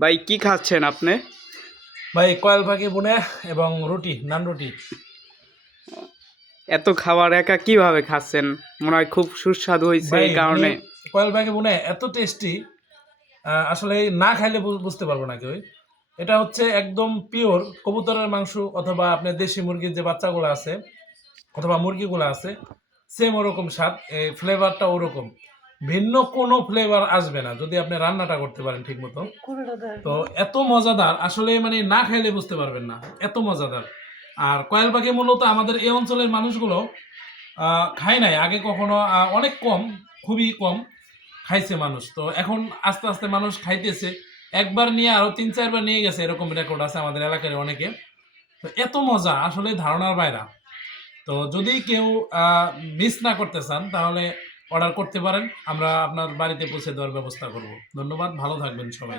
ভাই কি খাচ্ছেন আপনি? ভাই কয়েল পাখি বুনে এবং রুটি, নান রুটি। এত খাবার একা কিভাবে খাচ্ছেন? মনে হয় খুব সুস্বাদু হয়েছে ভাই এই মানে কারণে। কয়েল পাখি বুনে এত টেস্টি, আসলে না খাইলে বুঝতে পারবো না কেউ। এটা হচ্ছে একদম পিওর কবুতরের মাংস, অথবা আপনার দেশি মুরগির যে বাচ্চাগুলো আছে অথবা মুরগিগুলো আছে, সেম ওরকম স্বাদ, এই ফ্লেভারটা ওরকম। ভিন্ন কোনো ফ্লেভার আসবে না যদি আপনি রান্নাটা করতে পারেন ঠিক মতো। তো এত মজাদার, আসলে মানে না খাইলে বুঝতে পারবেন না, এত মজাদার। আর কয়েল পাখি মূলত আমাদের এই অঞ্চলের মানুষগুলো খায় নাই আগে কখনো, অনেক কম, খুবই কম খাইছে মানুষ। তো এখন আস্তে আস্তে মানুষ খাইতেছে, একবার নিয়ে আরো 3-4 বার নিয়ে গেছে, এরকম রেকর্ড আছে আমাদের এলাকার অনেকে। তো এত মজা, আসলে ধারণার বাইরে। তো যদি কেউ মিস না করতে চান তাহলে অর্ডার করতে পারেন, আমরা আপনার বাড়িতে পৌঁছে দেওয়ার ব্যবস্থা করব। ধন্যবাদ, ভালো থাকবেন সবাই।